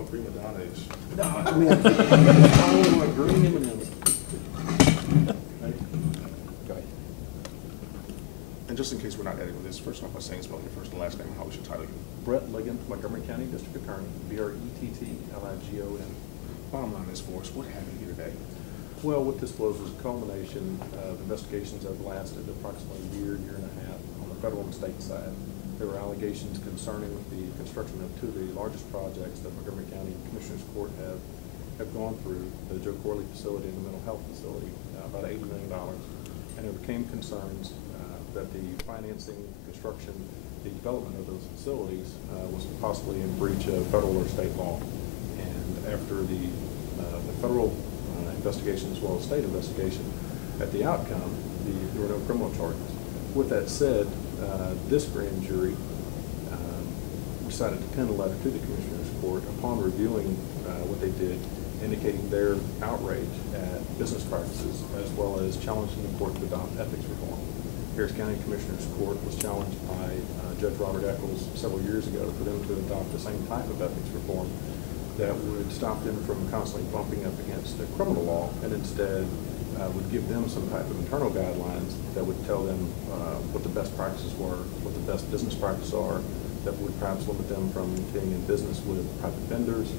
know what prima donna is. No, I mean, I'm like green M&Ms. Right? Go ahead. And just in case we're not editing with this, first off by saying spelling your first and last name, how we should title you. Brett Ligon, Montgomery County District Attorney, BRETTLIGON. Bottom line is for us, what happened here today? Well, what this was a culmination of investigations that have lasted approximately a year, year and a half on the federal and state side. There were allegations concerning the construction of two of the largest projects that Montgomery County Commissioners Court have gone through, the Joe Corley facility and the mental health facility, about $80 million. And there became concerns that the financing, construction, the development of those facilities was possibly in breach of federal or state law. And after the federal investigation as well as state investigation, at the outcome, there were no criminal charges. With that said, this grand jury decided to pen a letter to the Commissioners Court upon reviewing what they did, indicating their outrage at business practices as well as challenging the court to adopt ethics reform. Harris County Commissioners Court was challenged by Judge Robert Eccles several years ago for them to adopt the same type of ethics reform that would stop them from constantly bumping up against the criminal law and instead would give them some type of internal guidelines that would tell them what the best practices were, what the best business practices are, that would perhaps limit them from getting in business with private vendors.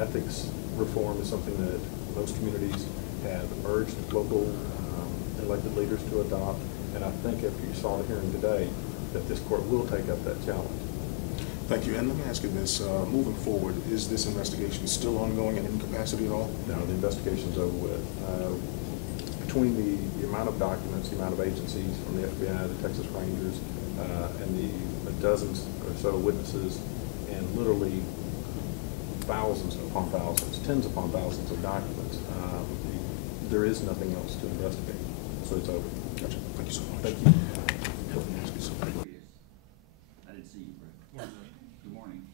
Ethics reform is something that most communities have urged local elected leaders to adopt, and I think after you saw the hearing today, that this court will take up that challenge. Thank you. And let me ask you this, moving forward, is this investigation still ongoing in any capacity at all? No, the investigation's over with. Between the amount of documents, the amount of agencies from the FBI, the Texas Rangers, and the dozens or so witnesses, and literally thousands upon thousands, tens upon thousands of documents, there is nothing else to investigate. So it's over. Gotcha. Thank you so much. Thank you. Let me ask you something. I didn't see you, Brett. Good morning.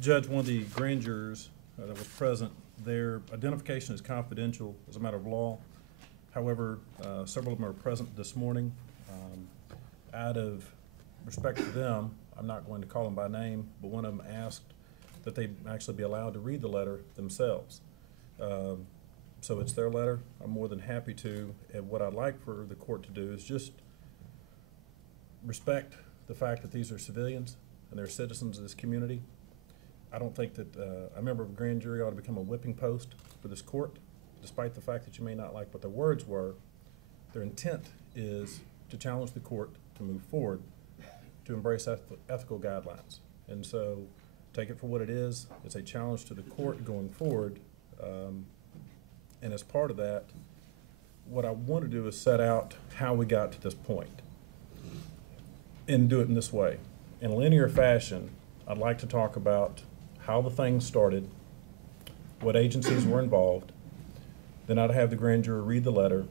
Judge, one of the grand jurors that was present, their identification is confidential as a matter of law. However, several of them are present this morning. Out of respect for them, I'm not going to call them by name, but one of them asked that they actually be allowed to read the letter themselves. So it's their letter. I'm more than happy to. And what I'd like for the court to do is just respect the fact that these are civilians and they're citizens of this community. I don't think that a member of a grand jury ought to become a whipping post for this court, despite the fact that you may not like what their words were. Their intent is to challenge the court to move forward, to embrace ethical guidelines. And so take it for what it is. It's a challenge to the court going forward. And as part of that, what I want to do is set out how we got to this point and do it in this way. In a linear fashion, I'd like to talk about how the thing started, what agencies were involved, then I'd have the grand jury read the letter,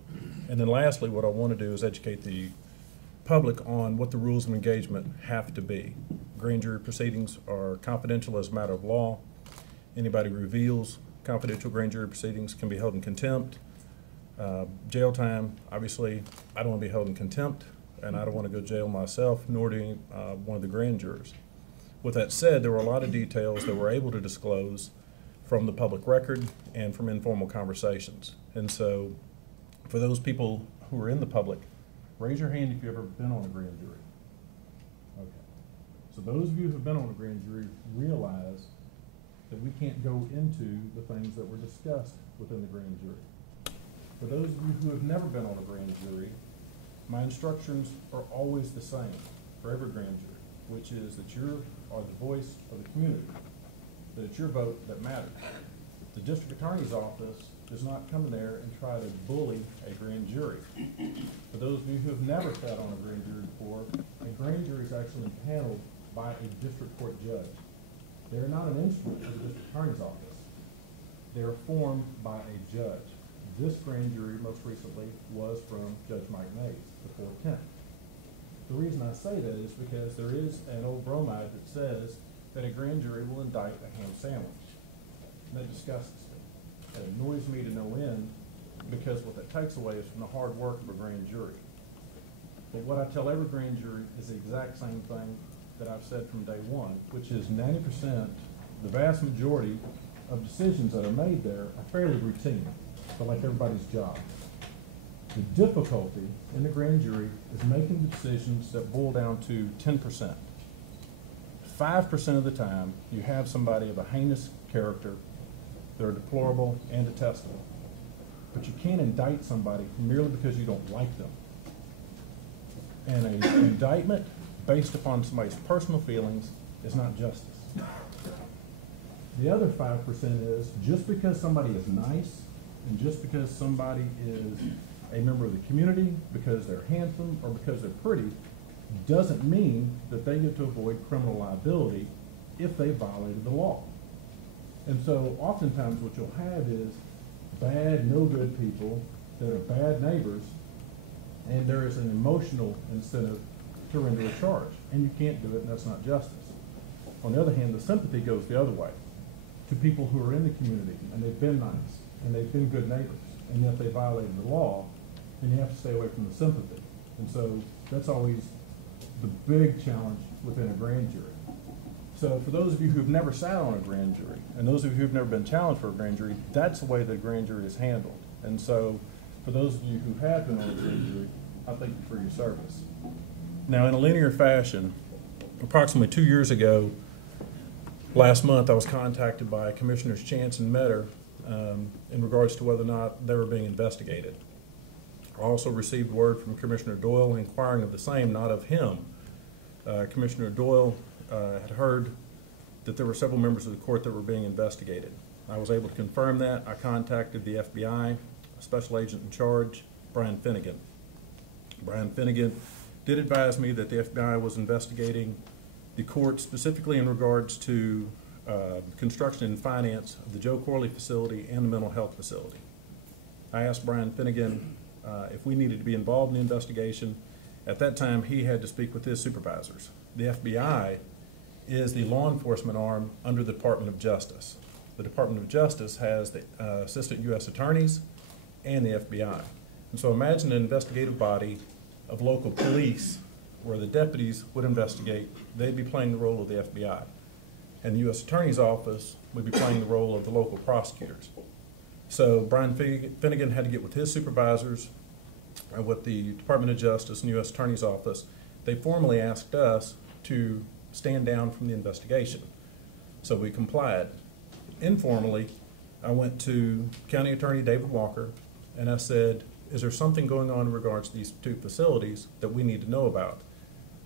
and then lastly, what I want to do is educate the public on what the rules of engagement have to be. Grand jury proceedings are confidential as a matter of law. Anybody who reveals confidential grand jury proceedings can be held in contempt. Jail time, obviously, I don't want to be held in contempt, and I don't want to go to jail myself, nor do one of the grand jurors. With that said, there were a lot of details that we're able to disclose from the public record and from informal conversations. And so, for those people who are in the public, raise your hand if you've ever been on a grand jury. Okay. So those of you who have been on a grand jury realize that we can't go into the things that were discussed within the grand jury. For those of you who have never been on a grand jury, my instructions are always the same for every grand jury, which is that you are the voice of the community, that it's your vote that matters. The district attorney's office does not come in there and try to bully a grand jury. For those of you who have never sat on a grand jury before, a grand jury is actually paneled by a district court judge. They are not an instrument of the district attorney's office. They are formed by a judge. This grand jury, most recently, was from Judge Mike Mays, the 410th. The reason I say that is because there is an old bromide that says that a grand jury will indict a ham sandwich. And that disgusts me. It annoys me to no end because what that takes away is from the hard work of a grand jury. But what I tell every grand jury is the exact same thing that I've said from day one, which is 90%, the vast majority of decisions that are made there are fairly routine, but like everybody's job. The difficulty in the grand jury is making the decisions that boil down to 10%. 5% of the time, you have somebody of a heinous character, they're deplorable and detestable. But you can't indict somebody merely because you don't like them. And an indictment based upon somebody's personal feelings is not justice. The other 5% is just because somebody is nice and just because somebody is a member of the community, because they're handsome or because they're pretty, doesn't mean that they get to avoid criminal liability if they violated the law. And so oftentimes what you'll have is bad, no good people that are bad neighbors, and there is an emotional incentive to render a charge. And you can't do it, and that's not justice. On the other hand, the sympathy goes the other way to people who are in the community, and they've been nice, and they've been good neighbors, and yet they violated the law, and you have to stay away from the sympathy. And so that's always the big challenge within a grand jury. So for those of you who've never sat on a grand jury, and those of you who've never been challenged for a grand jury, that's the way that a grand jury is handled. And so for those of you who have been on a grand jury, I thank you for your service. Now, in a linear fashion, approximately 2 years ago, last month, I was contacted by Commissioners Chance and Metter in regards to whether or not they were being investigated. I also received word from Commissioner Doyle inquiring of the same, not of him. Commissioner Doyle had heard that there were several members of the court that were being investigated. I was able to confirm that. I contacted the FBI, Special Agent in Charge, Brian Finnegan. Brian Finnegan did advise me that the FBI was investigating the court specifically in regards to construction and finance of the Joe Corley facility and the mental health facility. I asked Brian Finnegan if we needed to be involved in the investigation. At that time, he had to speak with his supervisors. The FBI is the law enforcement arm under the Department of Justice. The Department of Justice has the Assistant U.S. Attorneys and the FBI. And so imagine an investigative body of local police where the deputies would investigate. They'd be playing the role of the FBI. And the U.S. Attorney's Office would be playing the role of the local prosecutors. So Brian Finnegan had to get with his supervisors, with the Department of Justice and U.S. Attorney's Office. They formally asked us to stand down from the investigation. So we complied. Informally, I went to County Attorney David Walker and I said, is there something going on in regards to these two facilities that we need to know about?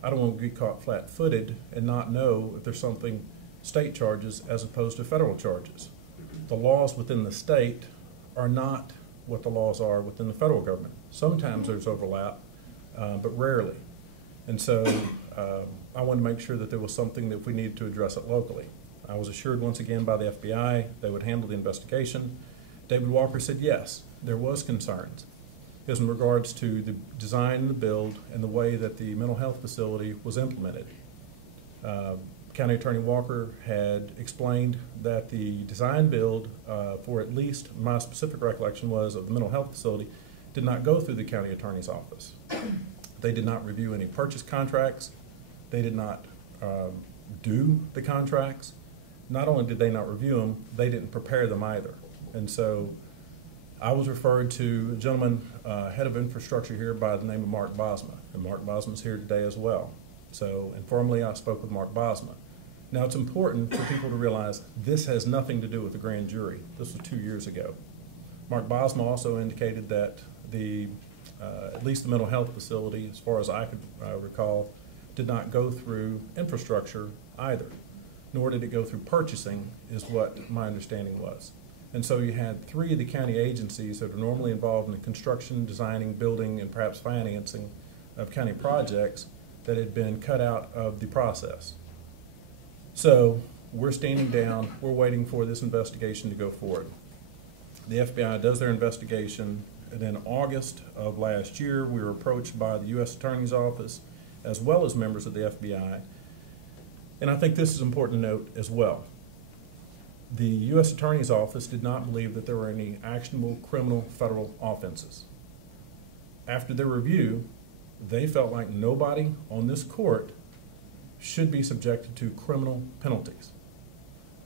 I don't want to get caught flat-footed and not know if there's something state charges as opposed to federal charges. The laws within the state are not what the laws are within the federal government. Sometimes there's overlap, but rarely. And so I wanted to make sure that there was something that we needed to address it locally. I was assured once again by the FBI they would handle the investigation. David Walker said yes, there was concerns. It was in regards to the design and the build and the way that the mental health facility was implemented. County Attorney Walker had explained that the design build for at least my specific recollection was of the mental health facility did not go through the County Attorney's Office. They did not review any purchase contracts. They did not do the contracts. Not only did they not review them, they didn't prepare them either. And so I was referred to a gentleman, head of infrastructure here by the name of Mark Bosma, and Mark Bosma is here today as well. So informally, I spoke with Mark Bosma. Now, it's important for people to realize this has nothing to do with the grand jury. This was 2 years ago. Mark Bosma also indicated that at least the mental health facility, as far as I could recall, did not go through infrastructure either, nor did it go through purchasing, is what my understanding was. And so you had 3 of the county agencies that are normally involved in the construction, designing, building, and perhaps financing of county projects that had been cut out of the process. So we're standing down, we're waiting for this investigation to go forward. The FBI does their investigation, and in August of last year, we were approached by the U.S. Attorney's Office as well as members of the FBI. And I think this is important to note as well. The U.S. Attorney's Office did not believe that there were any actionable criminal federal offenses. After their review, they felt like nobody on this court should be subjected to criminal penalties.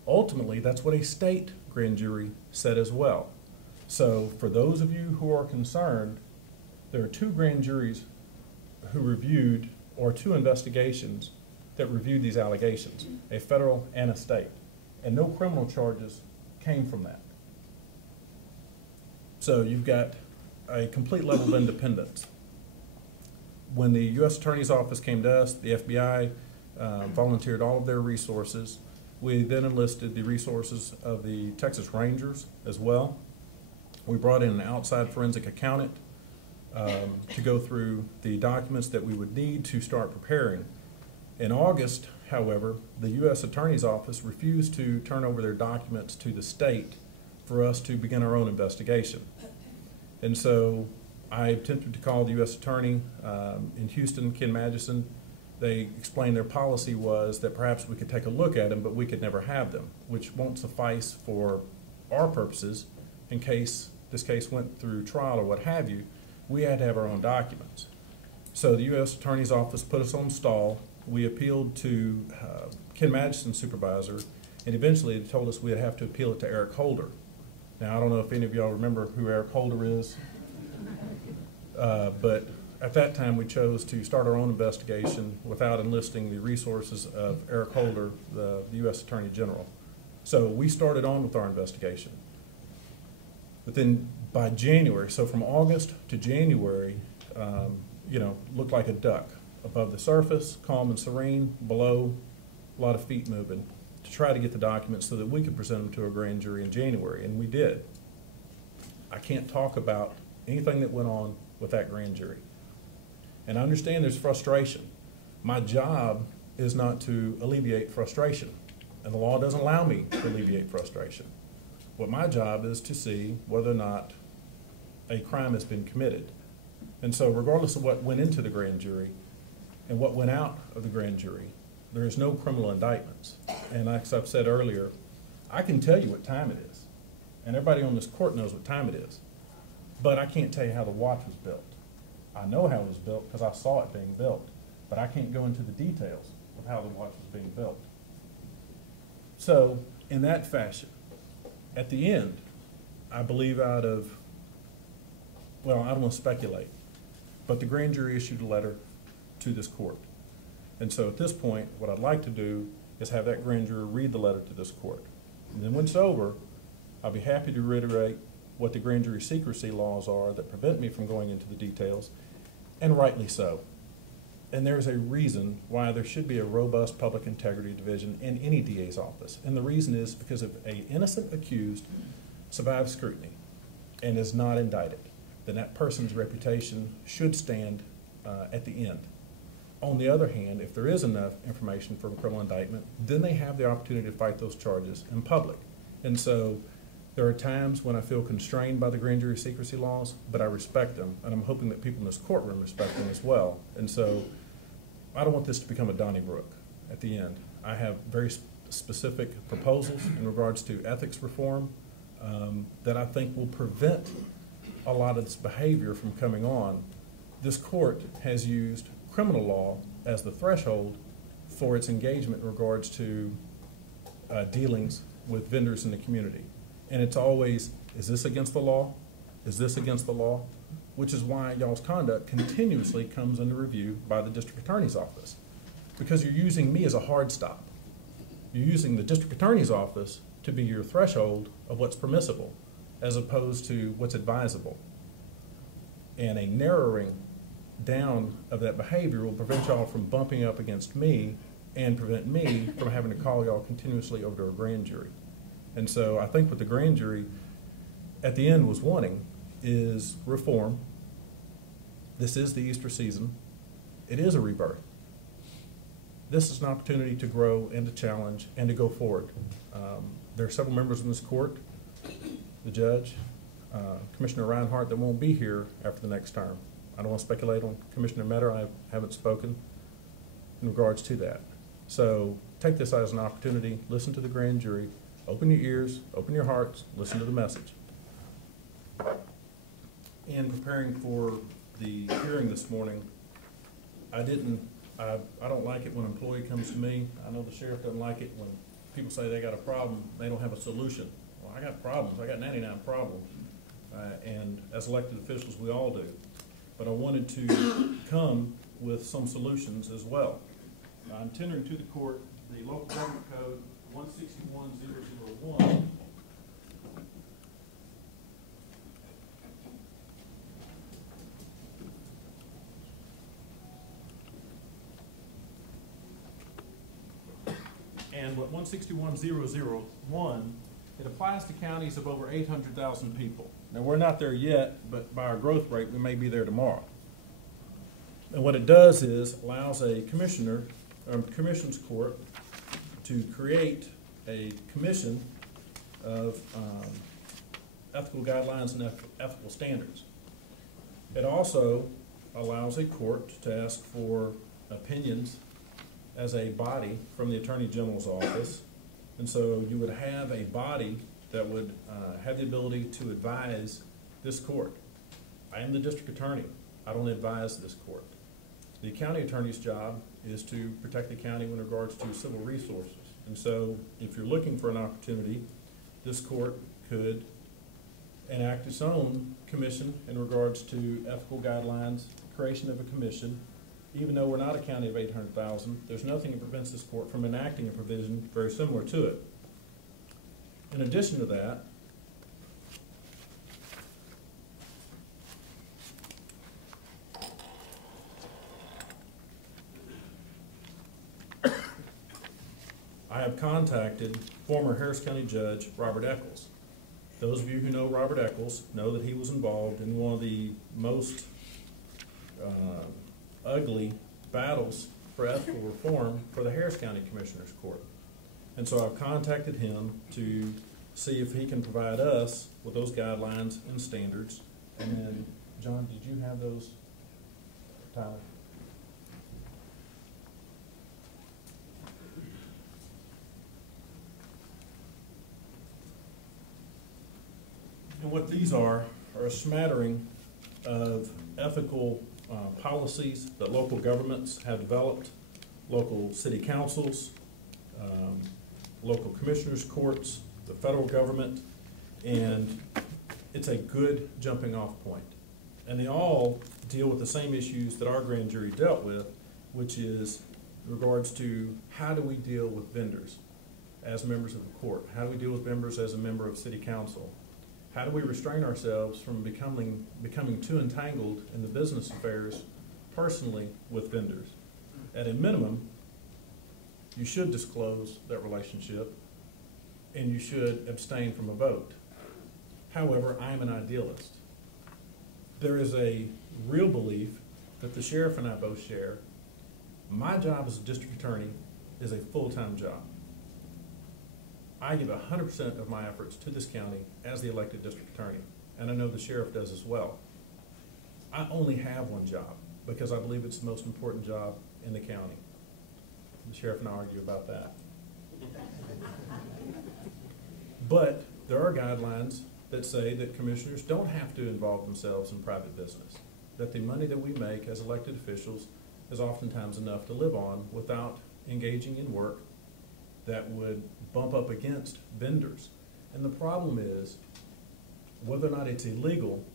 Ultimately, that's what a state grand jury said as well. So for those of you who are concerned, there are two grand juries who reviewed, or two investigations that reviewed these allegations, a federal and a state, and no criminal charges came from that. So you've got a complete level of independence. When the U.S. Attorney's Office came to us, the FBI volunteered all of their resources. We then enlisted the resources of the Texas Rangers as well. We brought in an outside forensic accountant to go through the documents that we would need to start preparing. In August, however, the U.S. Attorney's Office refused to turn over their documents to the state for us to begin our own investigation. And so I attempted to call the U.S. Attorney in Houston, Ken Magison. They explained their policy was that perhaps we could take a look at them, but we could never have them, which won't suffice for our purposes. In case this case went through trial or what have you, we had to have our own documents. So the U.S. Attorney's Office put us on stall. We appealed to Ken Magison's supervisor, and eventually they told us we'd have to appeal it to Eric Holder. Now, I don't know if any of y'all remember who Eric Holder is, but at that time we chose to start our own investigation without enlisting the resources of Eric Holder, the U.S. Attorney General. So we started on with our investigation. But then by January, so from August to January, looked like a duck. Above the surface, calm and serene, below, a lot of feet moving, to try to get the documents so that we could present them to a grand jury in January, and we did. I can't talk about anything that went on with that grand jury. And I understand there's frustration. My job is not to alleviate frustration, and the law doesn't allow me to alleviate frustration. What my job is to see whether or not a crime has been committed. And so regardless of what went into the grand jury and what went out of the grand jury, there is no criminal indictments. And as I've said earlier, I can tell you what time it is, and everybody on this court knows what time it is, but I can't tell you how the watch was built. I know how it was built because I saw it being built, but I can't go into the details of how the watch was being built. So in that fashion, at the end, I believe I don't want to speculate, but the grand jury issued a letter to this court. And so at this point, what I'd like to do is have that grand jury read the letter to this court. And then when it's over, I'll be happy to reiterate what the grand jury secrecy laws are that prevent me from going into the details, and rightly so. And there's a reason why there should be a robust public integrity division in any DA's office. And the reason is because if an innocent accused survives scrutiny and is not indicted, then that person's reputation should stand at the end. On the other hand, if there is enough information for a criminal indictment, then they have the opportunity to fight those charges in public. And so there are times when I feel constrained by the grand jury secrecy laws, but I respect them, and I'm hoping that people in this courtroom respect them as well. And so I don't want this to become a Donnybrook at the end. I have very specific proposals in regards to ethics reform that I think will prevent a lot of this behavior from coming on. This court has used criminal law as the threshold for its engagement in regards to dealings with vendors in the community. And it's always, is this against the law? Is this against the law? Which is why y'all's conduct continuously comes under review by the district attorney's office, because you're using me as a hard stop. You're using the district attorney's office to be your threshold of what's permissible as opposed to what's advisable. And a narrowing down of that behavior will prevent y'all from bumping up against me and prevent me from having to call y'all continuously over to a grand jury. And so I think what the grand jury at the end was wanting is reform. This is the Easter season. It is a rebirth. This is an opportunity to grow and to challenge and to go forward. There are several members in this court, the judge, Commissioner Reinhardt, that won't be here after the next term. I don't want to speculate on Commissioner Metter. I haven't spoken in regards to that. So take this as an opportunity, listen to the grand jury, open your ears, open your hearts, listen to the message. In preparing for the hearing this morning, I didn't I don't like it when an employee comes to me. I know the sheriff doesn't like it when people say they got a problem, they don't have a solution. Well, I got problems. I got 99 problems. And as elected officials, we all do. But I wanted to come with some solutions as well. I'm tendering to the court the local government code 161001. And what 161001, it applies to counties of over 800,000 people. Now, we're not there yet, but by our growth rate, we may be there tomorrow. And what it does is allows a commissioner, or commission's court, to create a commission of ethical guidelines and ethical standards. It also allows a court to ask for opinions as a body from the Attorney General's office. And so you would have a body that would have the ability to advise this court. I am the district attorney. I don't advise this court. The county attorney's job is to protect the county in regards to civil resources. And so if you're looking for an opportunity, this court could enact its own commission in regards to ethical guidelines, creation of a commission. Even though we're not a county of 800,000, there's nothing that prevents this court from enacting a provision very similar to it. In addition to that, I have contacted former Harris County Judge Robert Eccles. Those of you who know Robert Eccles know that he was involved in one of the most ugly battles for ethical reform for the Harris County Commissioners Court. And so I've contacted him to see if he can provide us with those guidelines and standards. And then, John, did you have those, Tyler? And what these are a smattering of ethical policies that local governments have developed, local city councils, local commissioners' courts, the federal government, and it's a good jumping off point. And they all deal with the same issues that our grand jury dealt with, which is in regards to how do we deal with vendors as members of the court? How do we deal with members as a member of city council? How do we restrain ourselves from becoming too entangled in the business affairs personally with vendors? At a minimum, you should disclose that relationship and you should abstain from a vote. However, I am an idealist. There is a real belief that the sheriff and I both share. My job as a district attorney is a full-time job. I give 100% of my efforts to this county as the elected district attorney, and I know the sheriff does as well. I only have one job because I believe it's the most important job in the county. The sheriff and I argue about that. But there are guidelines that say that commissioners don't have to involve themselves in private business, that the money that we make as elected officials is oftentimes enough to live on without engaging in work that would bump up against vendors. And the problem is, whether or not it's illegal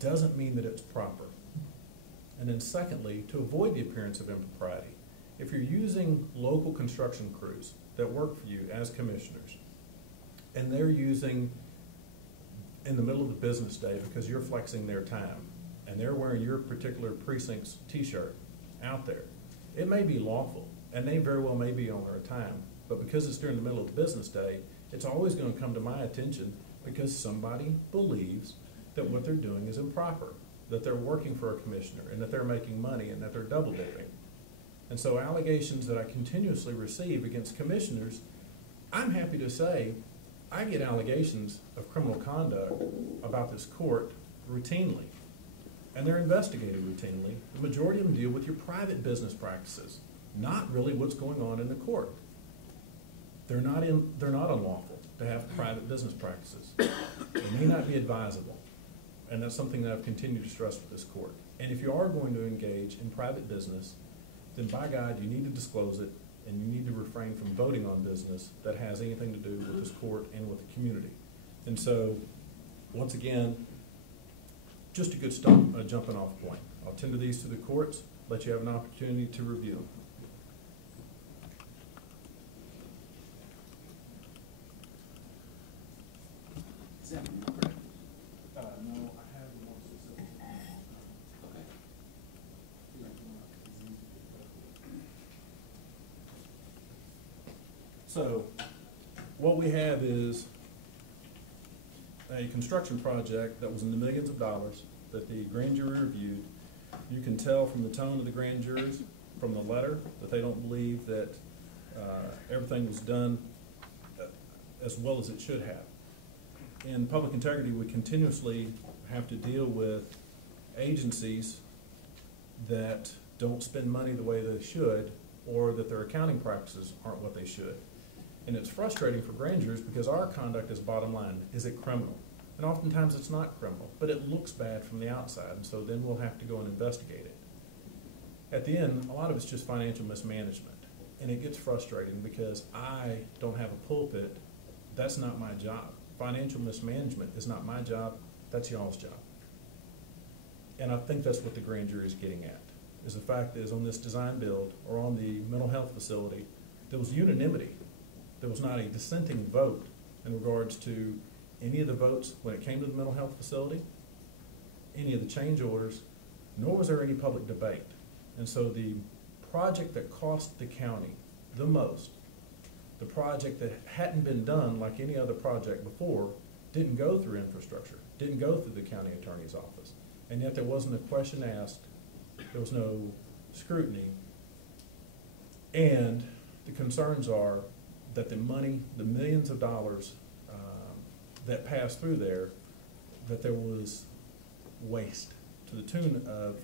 doesn't mean that it's proper. And then secondly, to avoid the appearance of impropriety, if you're using local construction crews that work for you as commissioners, and they're using in the middle of the business day because you're flexing their time, and they're wearing your particular precinct's t-shirt out there, it may be lawful, and they very well may be on their time, but because it's during the middle of the business day, it's always going to come to my attention because somebody believes that what they're doing is improper, that they're working for a commissioner, and that they're making money, and that they're double dipping. And so allegations that I continuously receive against commissioners, I'm happy to say I get allegations of criminal conduct about this court routinely, and they're investigated routinely. The majority of them deal with your private business practices, not really what's going on in the court. They're not unlawful to have private business practices. They may not be advisable, and that's something that I've continued to stress with this court. And if you are going to engage in private business, then by God, you need to disclose it, and you need to refrain from voting on business that has anything to do with this court and with the community. And so, once again, just a good jumping off point. I'll tender these to the courts, let you have an opportunity to review them. Is that correct? No, I have more specific. Okay. So, what we have is a construction project that was in the millions of dollars that the grand jury reviewed. You can tell from the tone of the grand jurors, from the letter, that they don't believe that everything was done as well as it should have. In public integrity, we continuously have to deal with agencies that don't spend money the way they should, or that their accounting practices aren't what they should. And it's frustrating for grand jurors because our conduct is bottom line. Is it criminal? And oftentimes it's not criminal, but it looks bad from the outside, and so then we'll have to go and investigate it. At the end, a lot of it's just financial mismanagement, and it gets frustrating because I don't have a pulpit. That's not my job. Financial mismanagement is not my job. That's y'all's job. And I think that's what the grand jury is getting at, is the fact that is on this design build or on the mental health facility, there was unanimity. There was not a dissenting vote in regards to any of the votes when it came to the mental health facility, any of the change orders, nor was there any public debate. And so the project that cost the county the most, the project that hadn't been done like any other project before, didn't go through infrastructure, didn't go through the county attorney's office. And yet there wasn't a question asked, there was no scrutiny. And the concerns are that the money, the millions of dollars that passed through there, that there was waste to the tune of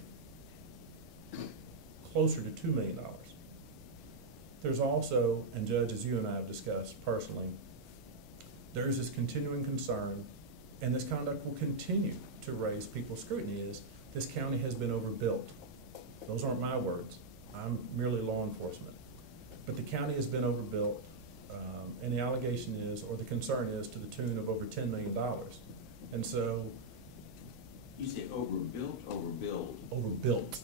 closer to $2 million. There's also, and Judge, as you and I have discussed personally, there's this continuing concern, and this conduct will continue to raise people's scrutiny, is this county has been overbuilt. Those aren't my words. I'm merely law enforcement. But the county has been overbuilt, and the allegation is, or the concern is, to the tune of over $10 million. And so... You say overbuilt, overbuild? Overbuilt.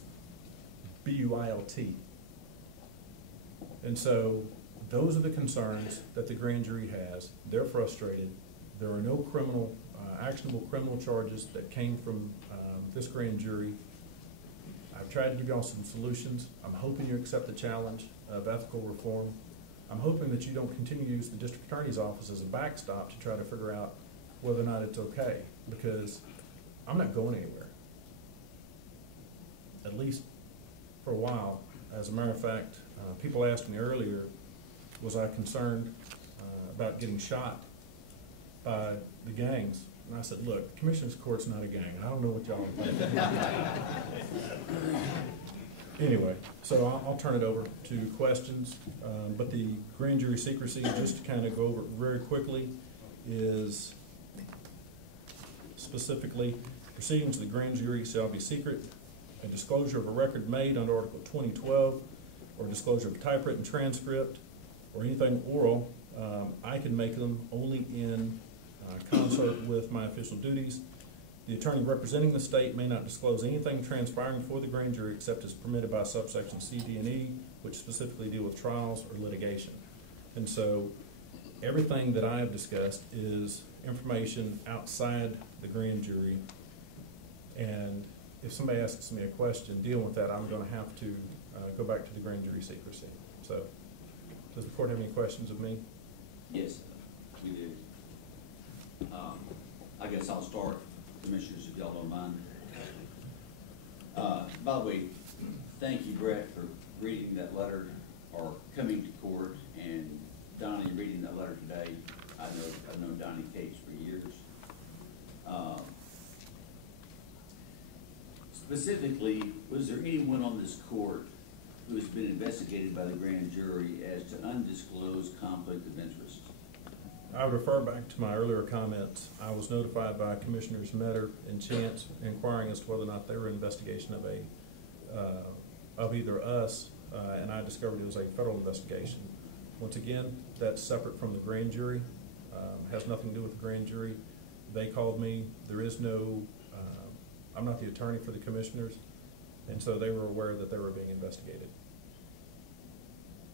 B-U-I-L-T. And so those are the concerns that the grand jury has. They're frustrated. There are no criminal, actionable criminal charges that came from this grand jury. I've tried to give y'all some solutions. I'm hoping you accept the challenge of ethical reform. I'm hoping that you don't continue to use the district attorney's office as a backstop to try to figure out whether or not it's okay, because I'm not going anywhere, at least for a while. As a matter of fact, people asked me earlier, was I concerned about getting shot by the gangs? And I said, look, Commissioner's Court's not a gang. I don't know what y'all think. Anyway, so I'll turn it over to questions. But the grand jury secrecy, just to kind of go over it very quickly, is specifically, proceedings of the grand jury shall be secret. A disclosure of a record made under Article 2012, or disclosure of a typewritten transcript, or anything oral, I can make them only in concert with my official duties. The attorney representing the state may not disclose anything transpiring before the grand jury except as permitted by subsection C, D, and E, which specifically deal with trials or litigation. And so everything that I have discussed is information outside the grand jury. And if somebody asks me a question dealing with that, I'm going to have to go back to the grand jury secrecy. So does the court have any questions of me? Yes, we do. I guess I'll start, Commissioners, if y'all don't mind. By the way, thank you, Brett, for reading that letter or coming to court, and Donnie reading that letter today. I've known Donnie Cates for years. Specifically, was there anyone on this court who has been investigated by the grand jury as to undisclosed conflict of interest? I would refer back to my earlier comments. I was notified by Commissioners Metter and Chance inquiring as to whether or not they were an investigation of either us, and I discovered it was a federal investigation. Once again, that's separate from the grand jury, has nothing to do with the grand jury. They called me. There is no, I'm not the attorney for the commissioners, and so they were aware that they were being investigated.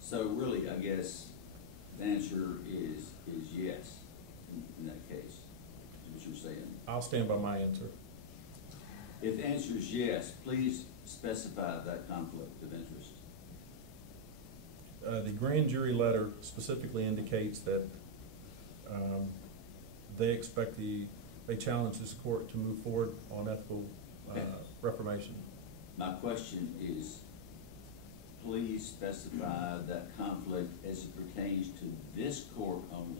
So really, I guess the answer is yes in that case, is what you're saying. I'll stand by my answer. If the answer is yes, please specify that conflict of interest. The grand jury letter specifically indicates that they challenge this court to move forward on ethical reformation. My question is, please specify that conflict as it pertains to this court only,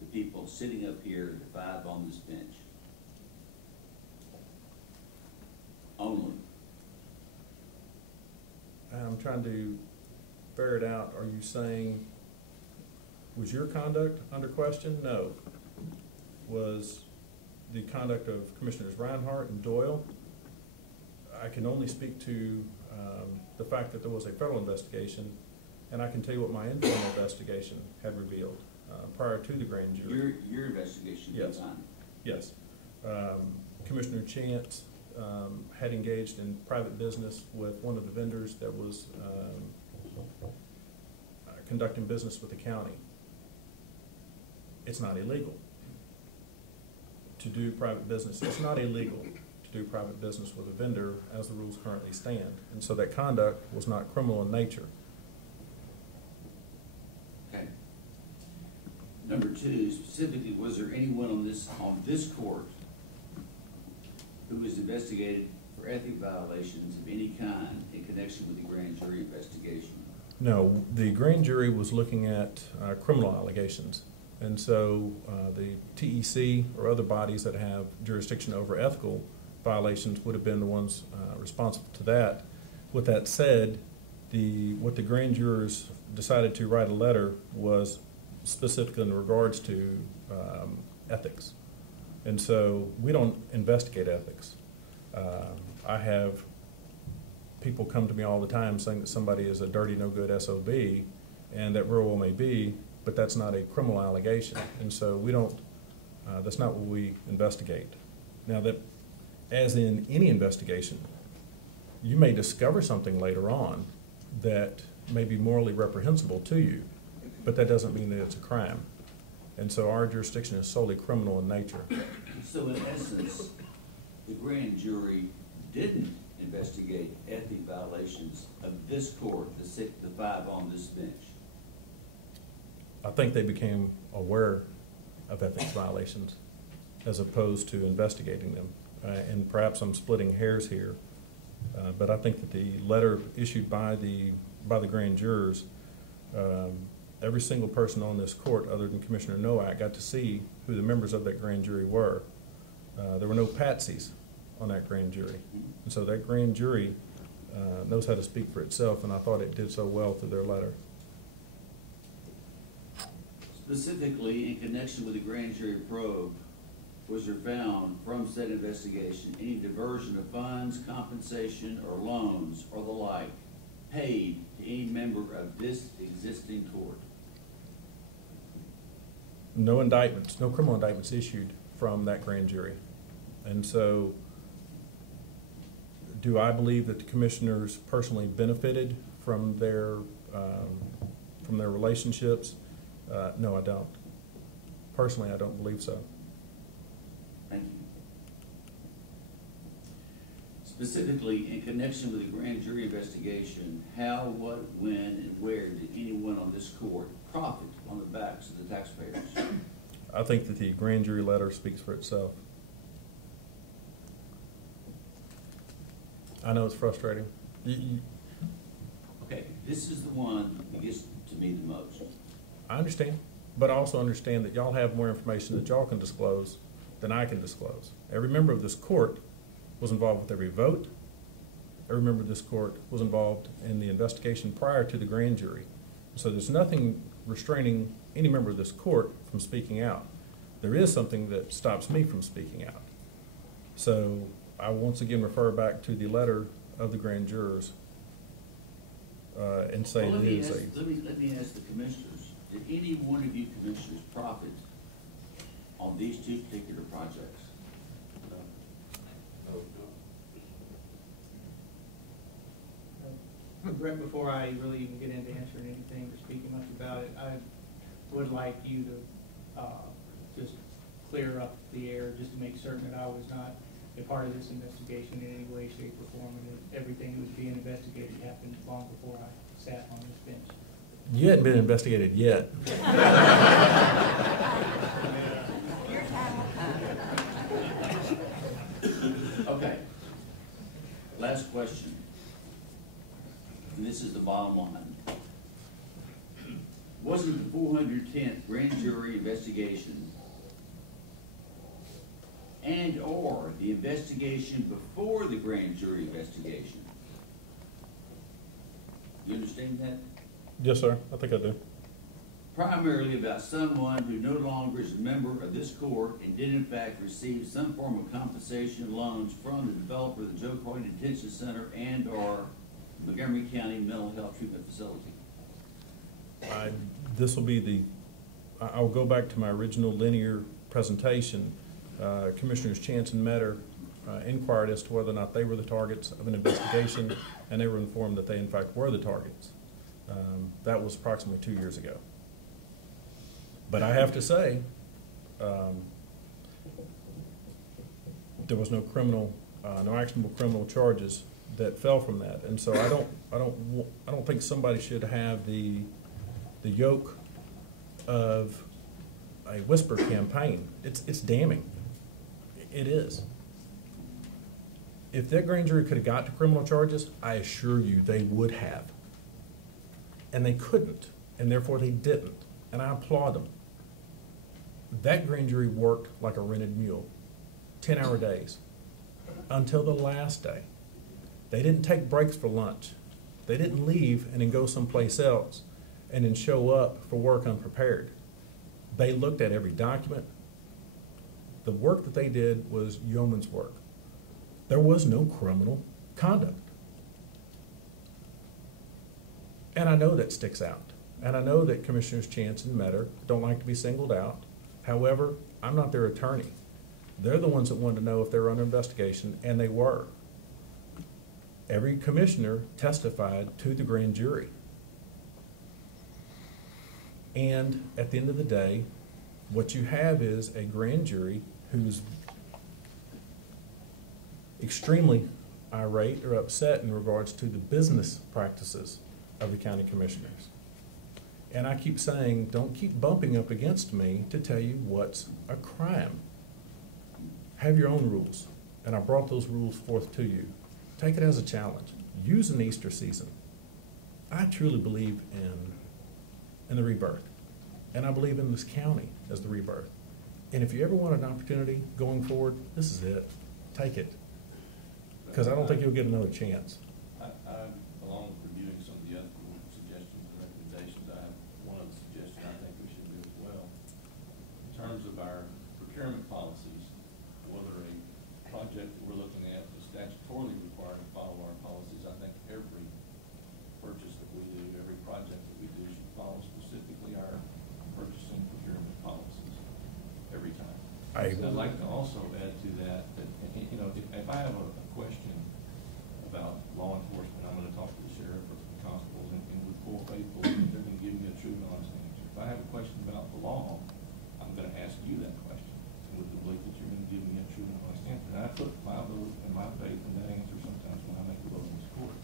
the people sitting up here, the 5 on this bench. Only. I'm trying to ferret out, are you saying, was your conduct under question? No. Was the conduct of Commissioners Reinhardt and Doyle? I can only speak to the fact that there was a federal investigation, and I can tell you what my internal investigation had revealed prior to the grand jury. Your investigation? Yes. Yes. Commissioner Chance had engaged in private business with one of the vendors that was conducting business with the county. It's not illegal to do private business. It's not illegal to do private business with a vendor as the rules currently stand. And so that conduct was not criminal in nature. Okay. Number 2, specifically, was there anyone on this court who was investigated for ethics violations of any kind in connection with the grand jury investigation? No, the grand jury was looking at criminal allegations. And so the TEC or other bodies that have jurisdiction over ethical violations would have been the ones responsible to that. With that said, what the grand jurors decided to write a letter was specifically in regards to ethics. And so we don't investigate ethics. I have people come to me all the time saying that somebody is a dirty, no good SOB, and that very well may be, but that's not a criminal allegation. And so we don't, that's not what we investigate. Now that, as in any investigation, you may discover something later on that may be morally reprehensible to you, but that doesn't mean that it's a crime. And so our jurisdiction is solely criminal in nature. So in essence, the grand jury didn't investigate ethics violations of this court, the 5 on this bench. I think they became aware of ethics violations as opposed to investigating them. And perhaps I'm splitting hairs here, but I think that the letter issued by the grand jurors, every single person on this court other than Commissioner Nowak got to see who the members of that grand jury were. There were no patsies on that grand jury. And so that grand jury knows how to speak for itself, and I thought it did so well through their letter. Specifically, in connection with the grand jury probe, was there found from said investigation any diversion of funds, compensation, or loans, or the like, paid to any member of this existing court? No indictments, no criminal indictments issued from that grand jury. And so, do I believe that the commissioners personally benefited from their relationships? No, I don't. Personally, I don't believe so. Thank you. Specifically, in connection with the grand jury investigation, how, what, when, and where did anyone on this court profit on the backs of the taxpayers? I think that the grand jury letter speaks for itself. I know it's frustrating. Okay, this is the one that gets to me the most. I understand, but I also understand that y'all have more information that y'all can disclose than I can disclose. Every member of this court was involved with every vote. Every member of this court was involved in the investigation prior to the grand jury. So there's nothing restraining any member of this court from speaking out. There is something that stops me from speaking out. So I once again refer back to the letter of the grand jurors. and say Well, it is a. let me ask the commissioners, did any one of you commissioners profit on these two particular projects? Brett, before I really even get into answering anything or speaking much about it, I would like you to just clear up the air, just to make certain that I was not a part of this investigation in any way, shape, or form, and that everything that was being investigated happened long before I sat on this bench. You hadn't been investigated yet. Okay. Last question. And this is the bottom line. Wasn't the 410th grand jury investigation and/or the investigation before the grand jury investigation? You understand that? Yes, sir. I think I do. Primarily about someone who no longer is a member of this court and did in fact receive some form of compensation loans from the developer of the Joe Corley Detention Center and/or Montgomery County Mental Health Treatment Facility. This will be the, I'll go back to my original linear presentation. Commissioners Chance and Metter inquired as to whether or not they were the targets of an investigation, and they were informed that they in fact were the targets. That was approximately 2 years ago. But I have to say, there was no criminal, no actionable criminal charges that fell from that, and so I don't think somebody should have the yoke of a whisper campaign. It's damning. It is. If that grand jury could have got to criminal charges, I assure you they would have. And they couldn't, and therefore they didn't. And I applaud them. That grand jury worked like a rented mule, 10-hour days, until the last day. They didn't take breaks for lunch. They didn't leave and then go someplace else and then show up for work unprepared. They looked at every document. The work that they did was yeoman's work. There was no criminal conduct. And I know that sticks out. And I know that Commissioners Chance and Metter don't like to be singled out. However, I'm not their attorney. They're the ones that wanted to know if they were under investigation, and they were. Every commissioner testified to the grand jury. And at the end of the day, what you have is a grand jury who's extremely irate or upset in regards to the business practices of the county commissioners. And I keep saying, don't keep bumping up against me to tell you what's a crime. Have your own rules. And I brought those rules forth to you. Take it as a challenge. Use an Easter season. I truly believe in the rebirth. And I believe in this county as the rebirth. And if you ever want an opportunity going forward, this is it. Take it. Because I don't think you'll get another chance. Along with reviewing some of the other suggestions and recommendations, I have one other suggestion I think we should do as well. In terms of our procurement policies, whether a project that we're looking at is statutorily required to follow our policies, I think every purchase that we do, every project that we do should follow specifically our purchasing procurement policies every time. I'd like to also add to that, you know, if I have a question about law enforcement, I'm going to talk to the sheriff or the constables, and with full faith, they're going to give me a true and honest answer. If I have a question about the law, I'm going to ask you that question, and with the belief that you're going to give me a true and honest answer. And I put my vote and my faith in that answer sometimes when I make a vote in this court.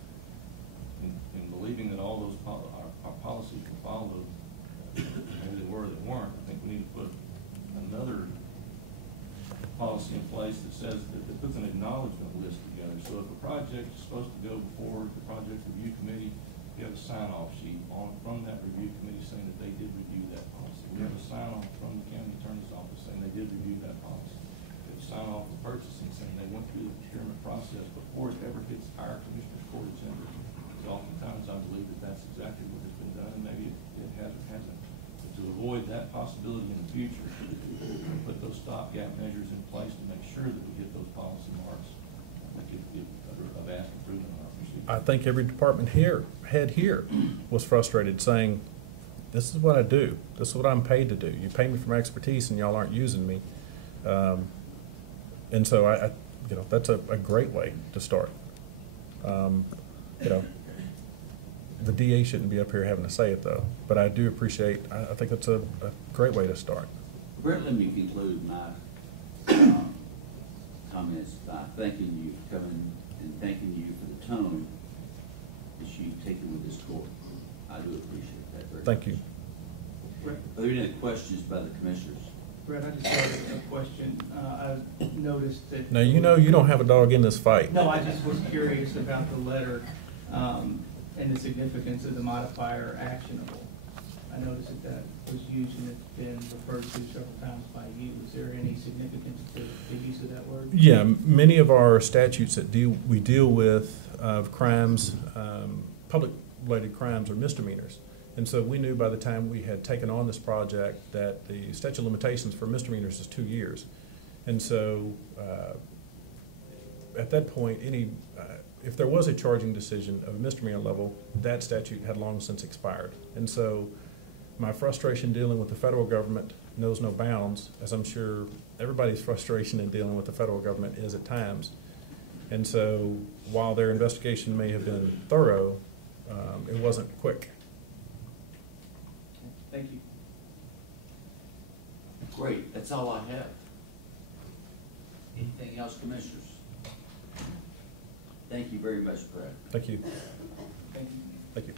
In believing that all those our policies were followed, maybe they were, they weren't, I think we need to put another policy in place that says that puts an acknowledgement list together. So if a project is supposed to go before the project review committee, we have a sign-off sheet from that review committee saying that they did review that policy. We have a sign-off from the county attorney's office saying they did review that policy. We have a sign-off from purchasing saying they went through the procurement process before it ever hits our commissioner's court agenda. So oftentimes I believe that that's exactly what has been done, and maybe it has or hasn't. But to avoid that possibility in the future, put those stopgap measures in place to make sure that we get those policy marks of vast improvement in our procedure. I think every department head here was frustrated, saying, this is what I do, this is what I'm paid to do. You pay me for my expertise and y'all aren't using me. And so I you know, that's a great way to start. You know, the DA shouldn't be up here having to say it though, but I do appreciate, I think it's a great way to start. Brett, let me conclude my comments by thanking you for coming and thanking you for the tone that you've taken with this court. I do appreciate that very much. Thank you. Brett, Are there any other questions by the commissioners? Brett, I just had a question. I noticed that. Now, you know you don't have a dog in this fight. No, I just was curious about the letter, and the significance of the modifier actionable. I noticed that was used and it's been referred to several times by you. Is there any significance to the use of that word? Yeah, many of our statutes that we deal with crimes, public-related crimes are misdemeanors. And so we knew by the time we had taken on this project that the statute of limitations for misdemeanors is 2 years. And so at that point, if there was a charging decision of a misdemeanor level, that statute had long since expired. And so my frustration dealing with the federal government knows no bounds, as I'm sure everybody's frustration in dealing with the federal government is at times. And so while their investigation may have been thorough, it wasn't quick. Thank you. Great, that's all I have. Anything else, commissioners? Thank you very much, Brad. Thank you. Thank you. Thank you.